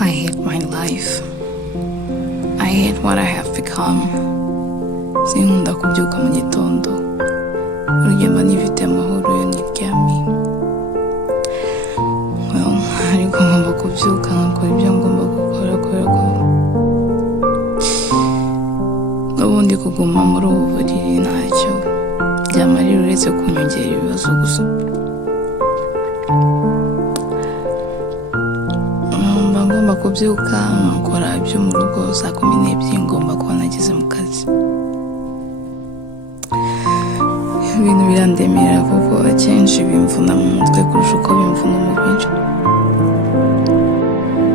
I hate my life. I hate what I have become. Sinkunda kubyuka mu gitondo. Urugendo nifite amahoro iyo niryamiye. Ariko ngomba kubyuka nkakora ibyo ngomba gukora kubera ko ubundi kuguma muri ubu buriri ntacyo byamarira uretse kunyongera ibibazo gusa. Mba ngomba kubyuka nkakora ibyo mu rugo saa 12 ngomba kuba nageze mu kazi. Ibintu birandemera kuko akenshi bimvuna mu mutwe kurusha uko bimvuna umubiri.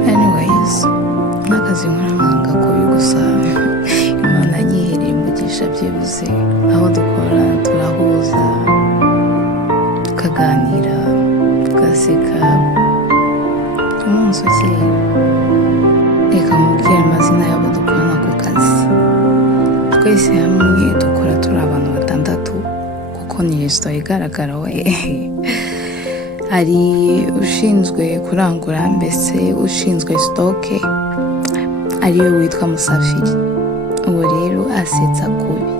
Anyways, n'akazi nkora kubi gusa Imana yihereye umugisha byibuze aho dukora turahuza tukaganira tugaseka umunsi ukeye. Reka mubwire amazina y'abo dukorana ku kazi. Twese hamwe dukora turi abantu 6 kuko ni resitora igaragara we. Hari ushinzwe kurangura mbese ushinzwe stoke ariwe witwa Musafiri, uwo rero asetsa kubi.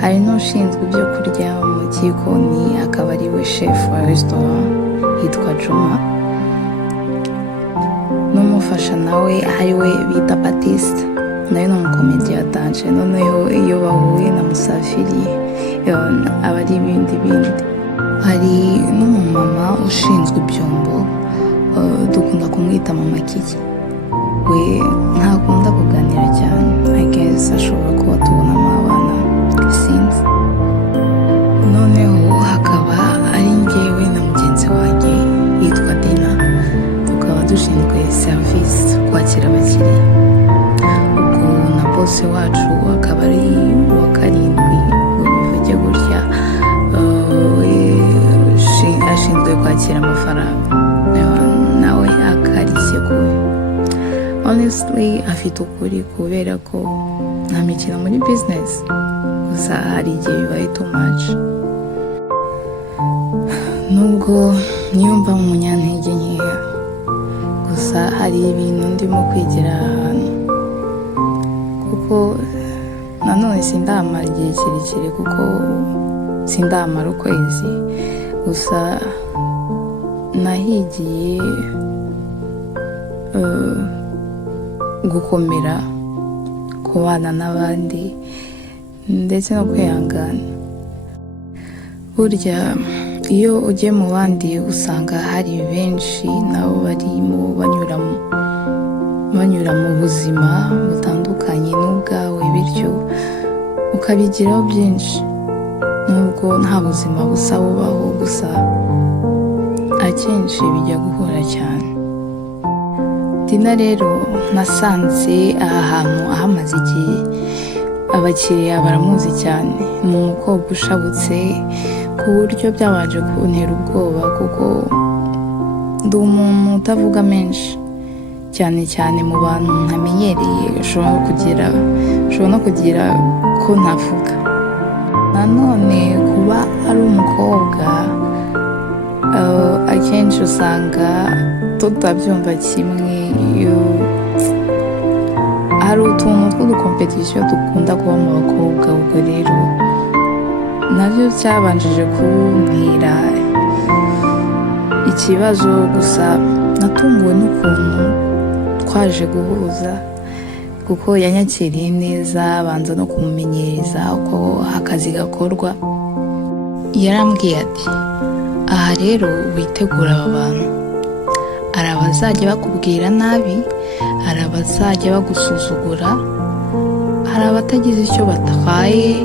Hari n'ushinzwe ibyo kurya mu gikoni akaba ariwe chef wa restaurant yitwa Juma, n'umufasha nawe ariwe bita Baptiste, nawe ni umukomedi yatanje. Noneho iyo bahuye na Musafiri aba ari ibindi. Hari n'umumama ushinzwe ibyombo dukunda kumwita Mama Kiki. We ntakunda kuganira cyane, I guess ashobora kuba tubonamo abana sinzi. Noneho hakaba ari njyewe na mugenzi wanjye yitwa Dina, tukaba dushinzwe service kwakira abakiriya. Ubwo na boss wacu akaba ari uwa 7 ngo bivuge gutya, ashinzwe kwakira amafaranga nawe akarishye kubi. Honestly afite ukuri kubera ko nta mikino muri business, gusa hari igihe bibaye too much. Nubwo niyumva mu munyantege nkeya, gusa hari ibintu ndimo kwigira ahantu kuko nanone sindamara igihe kirekire kuko sindamara ukwezi, gusa nahigiye gukomera kubana n'abandi ndetse no kwihangana. Burya iyo ugiye mu bandi usanga hari benshi nabo barimo banyura mu buzima butandukanye n'ubwawe, bityo ukabigiraho byinshi. Nubwo nta buzima busa bubaho, gusa akenshi bijya guhura cyane. Dina rero nasanze aha hantu ahamaze igihe, abakiriya baramuzi cyane. Ni umukobwa ushabutse ku buryo byabanje kuntera ubwoba kuko ndi umuntu utavuga menshi, cyane cyane mu bantu ntamenyereye. ushobora no kugira ko ntavuga. Nanone kuba ari umukobwa akenshi usanga tutabyumva kimwe. Hari utuntu tw'udukompetisiyo dukunda kuba mu bakobwa, ubwo rero nabyo byabanjije kuntera ikibazo. Gusa natunguwe n'ukuntu twaje guhuza kuko yanyakiriye neza, abanza no kumumenyereza uko akazi gakorwa. Yarambwiye ati, aha rero witegura aba bantu, hari abazajya bakubwira nabi, hari abazajya bagusuzugura, hari abatagize icyo batwaye,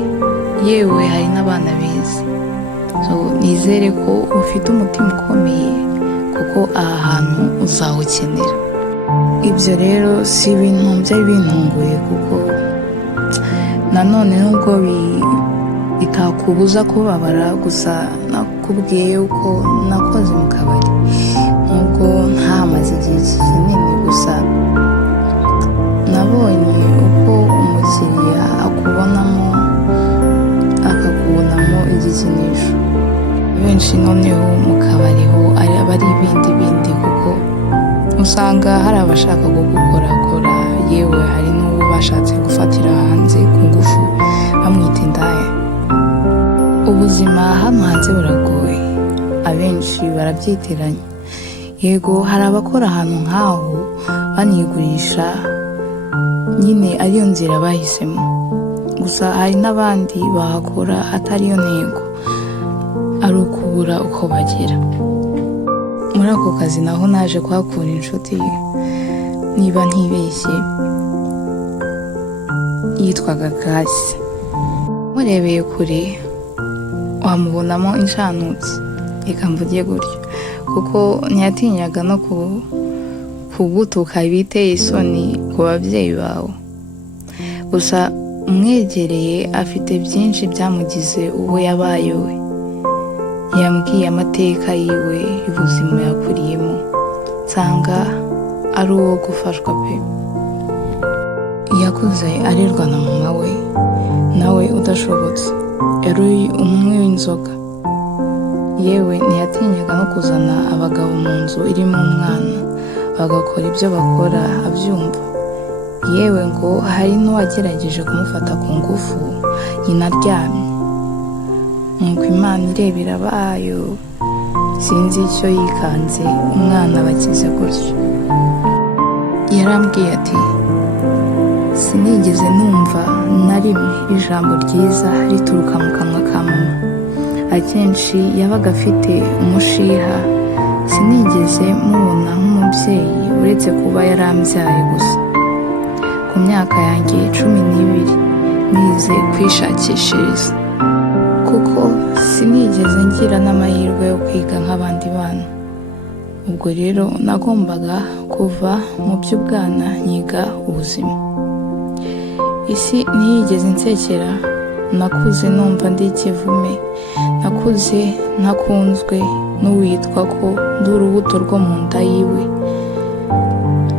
yewe hari n'abana beza. Nizere ko ufite umutima ukomeye kuko aha hantu uzawukenera. Ibyo rero si ibintu byari bintunguye kuko nanone nubwo bitakubuza kubabara, gusa nakubwiye uko nakoze mu kabari. Nubwo ntahamaze igihe kinini, gusa nabonye uko umukiriya akubonamo akakubonamo igikinisho. Benshi noneho mu kabari ho aba ari ibindi kuko usanga usanga hari abashaka kugukorakora, yewe hari n'uwo bashatse gufatira hanze ku ngufu bamwita indaya. Ubuzima hano hanze buragoye, abenshi barabyitiranya. Yego hari abakora ahantu nk'aho banigurisha, nyine ariyo nzira bahisemo, gusa hari n'abandi bahakora atariyo ntego, ari ukubura uko bagira. Muri ako kazi naho naje kuhakura inshuti, niba ntibeshye yitwaga Kasi. Murebeye kure wamubonamo inshanutsi, reka mvuge gutyo, kuko ntiyatinyaga no kugutuka biteye isoni ku babyeyi bawe. Gusa umwegereye afite byinshi byamugize uwo yabaye we. Yambwiye amateka yiwe y'ubuzima yakuriyemo, nsanga ari uwo gufashwa pe. Yakuze arerwa na mama we, nawe udashobotse, yari umwe w'inzoga. Yewe ntiyatinyaga no kuzana abagabo mu nzu irimo umwana, bagakora ibyo bakora abyumva. Yewe ngo hari n'uwagerageje kumufata ku ngufu nyina aryamye, nuko Imana irebera abayo, sinzi icyo yikanze, umwana bakize gutyo. Yarambwiye ati, sinigeze numva na rimwe ijambo ryiza rituruka mu kanwa ka mama. Akenshi yabaga afite umushiha, sinigeze mubona nk'umubyeyi uretse kuba yarambyaye gusa. Ku myaka yanjye 12 nize kwishakishiriza, kuko sinigeze ngira n'amahirwe yo kwiga nk'abandi bana. Ubwo rero nagombaga kuva mu by'ubwana nyiga ubuzima. Isi ntiyigeze nsekera, nakuze numva ndi ikivume, nakuze ntakunzwe n'uwitwa ko ndi urubuto rwo mu nda yiwe.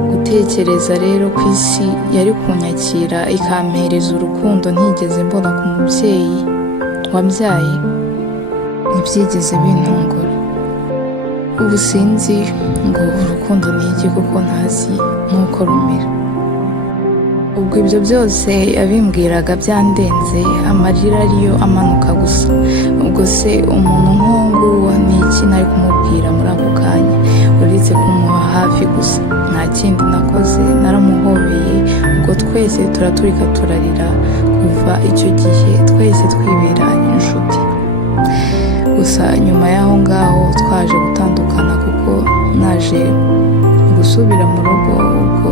Gutekereza rero ku isi yari kunyakira ikampereza urukundo ntigeze mbona ku mubyeyi wambyaye, ntibyigeze bintungura. Ubu sinzi ngo urukundo ni iki, kuko ntazi nk'uko rumera. Ubwo ibyo byose yabimbwiraga byandenze, amarira ariyo amanuka gusa. Ubwo se umuntu nk'uwo ni iki nari kumubwira muri ako kanya uretse kumuha hafi gusa? Nta kindi nakoze, naramuhobeye. Ubwo twese turaturika turarira, kuva icyo gihe twese twibera inshuti. Gusa nyuma y'aho ngaho twaje gutandukana, kuko naje gusubira mu rugo, ubwo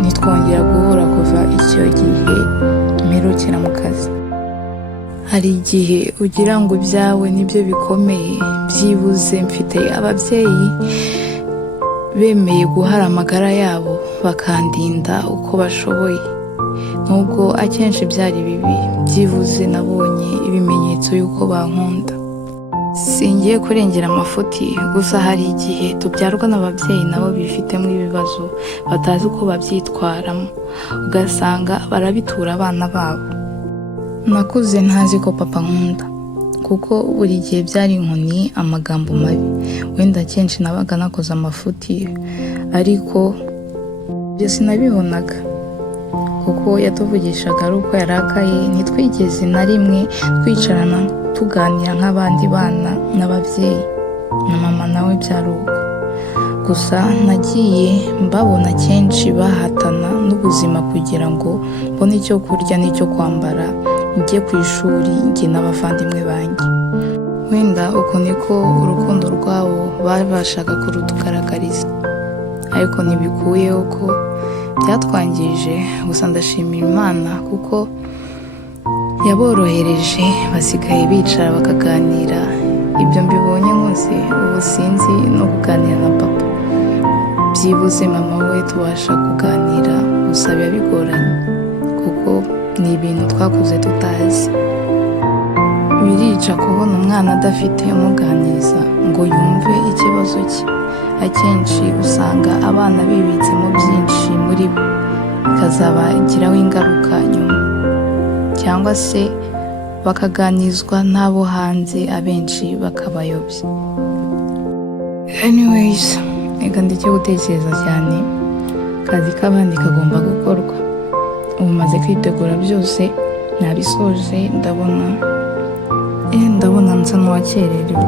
ntitwongera guhura kuva icyo gihe mperukira mu kazi. Hari igihe ugira ngo ibyawe nibyo bikomeye, byibuze mfite ababyeyi bemeye guhara amagara yabo bakandinda uko bashoboye. Nubwo akenshi byari bibi, byibuze nabonye ibimenyetso y'uko bankunda. Singiye kurengera amafuti, gusa hari igihe tubyarwa n'ababyeyi nabo bifitemo ibibazo batazi uko babyitwaramo, ugasanga barabitura abana babo. Nakuze ntazi ko papa nkunda, kuko buri gihe byari inkoni, amagambo mabi. Wenda kenshi nabaga nakoze amafuti, ariko ibyo sinabibonaga, kuko yatuvugishaga ari uko yarakaye. Ntitwigeze na rimwe twicarana tuganira nk'abandi bana n'ababyeyi, na mama nawe byari uko. Gusa nagiye mbabona kenshi bahatana n'ubuzima kugira ngo mbone icyo kurya n'icyo kwambara, njye ku ishuri njye n'abavandimwe banjye. Wenda uko niko urukundo rwabo babashaga kurutugaragariza, ariko ntibikuyeho ko byatwangije. Gusa ndashimira Imana kuko yaborohereje, basigaye bicara bakaganira. Ibyo mbibonye nkuze, ubu sinzi no kuganira na papa. Byibuze mama we tubasha kuganira, gusa biba bigoranye kuko ni ibintu twakuze tutazi. Birica kubona umwana adafite umuganiriza ngo yumve ikibazo cye. Akenshi usanga abana bibitsemo byinshi muri bo, bikazabagiraho ingaruka nyuma, cyangwa se bakaganizwa n'abo hanze, abenshi bakabayobya. Anyways, reka ndeke gutekereza cyane, akazi k'abandi kagomba gukorwa. Ubu maze kwitegura byose, nabisoje, ndabona nsa n'uwakererewe.